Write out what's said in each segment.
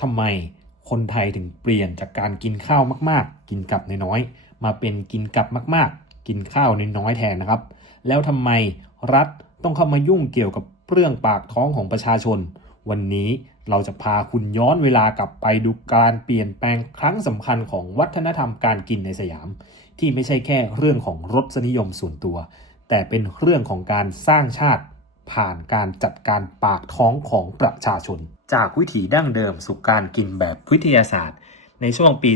ทำไมคนไทยถึงเปลี่ยนจากการกินข้าวมาก ๆ กินกับน้อยๆมาเป็นกินกับมาก ๆ กินข้าวน้อยๆแทนนะครับ แล้วทำไมรัฐต้องเข้ามายุ่งเกี่ยวกับเรื่องปากท้องของประชาชน วันนี้เราจะพาคุณย้อนเวลากลับไปดูการเปลี่ยนแปลงครั้งสำคัญของวัฒนธรรมการกินในสยาม ที่ไม่ใช่แค่เรื่องของรสนิยมส่วนตัว แต่เป็นเรื่องของการสร้างชาติผ่านการจัดการปากท้องของประชาชน จากวิถีดั้งเดิมสู่การกินแบบวิทยาศาสตร์ ในช่วงปี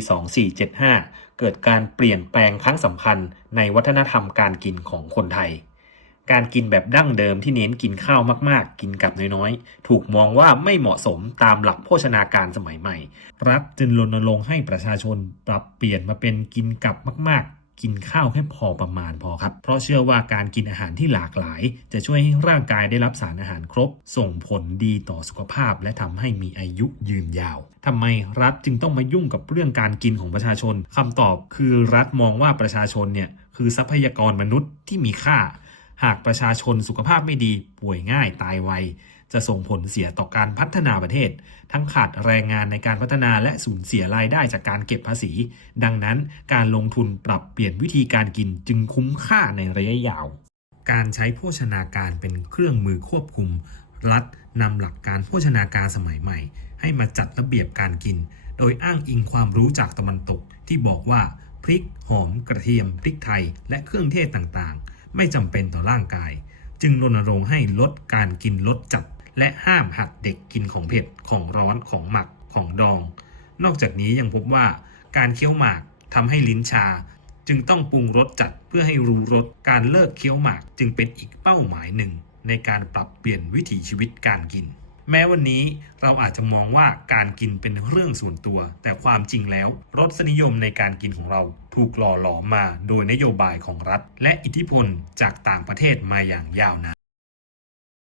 2475 เกิดการเปลี่ยนแปลงครั้งสำคัญในวัฒนธรรมการกินของคนไทย การกินแบบดั้งเดิมที่เน้นกินข้าวมากๆ กินกับน้อยๆ ถูกมองว่าไม่เหมาะสมตามหลักโภชนาการสมัยใหม่ รัฐจึงรณรงค์ให้ประชาชนปรับเปลี่ยนมาเป็นกินกับมากๆ กินข้าวแค่พอประมาณพอครับ เพราะเชื่อว่าการกินอาหารที่หลากหลาย จะช่วยให้ร่างกายได้รับสารอาหารครบ ส่งผลดีต่อสุขภาพ และทำให้มีอายุยืนยาวทำไมรัฐจึงต้องมายุ่งกับเรื่องการกินของประชาชนคำตอบคือรัฐมองว่าประชาชนเนี่ยคือทรัพยากรมนุษย์ที่มีค่า หากประชาชนสุขภาพไม่ดี ป่วยง่ายตายไว จะส่งผลเสียต่อการพัฒนาประเทศ ทั้งขาดแรงงานในการพัฒนาและสูญเสียรายได้จากการเก็บภาษี ดังนั้นการลงทุนปรับเปลี่ยนวิธีการกินจึงคุ้มค่าในระยะยาว การใช้โภชนาการเป็นเครื่องมือควบคุม รัฐนำหลักการโภชนาการสมัยใหม่ ให้มาจัดระเบียบการกิน โดยอ้างอิงความรู้จากตะวันตกที่บอกว่าพริก หอม กระเทียม พริกไทย และเครื่องเทศต่างๆ ไม่จำเป็นต่อร่างกาย จึงรณรงค์ให้ลดการกินรสจัด และห้ามหัดเด็กกินของเผ็ดของร้อนของหมักของดอง นอกจากนี้ยังพบว่าการเคี้ยวหมากทำให้ลิ้นชา จึงต้องปรุงรสจัดเพื่อให้รู้รสการเลิกเคี้ยวหมากจึงเป็นอีกเป้าหมายหนึ่ง ในการปรับเปลี่ยนวิถีชีวิตการกิน แม้วันนี้เราอาจจะมองว่าการกินเป็นเรื่องส่วนตัว แต่ความจริงแล้วรสนิยมในการกินของเราถูกหล่อหลอมมาโดยนโยบายของรัฐ และอิทธิพลจากต่างประเทศมาอย่างยาวนาน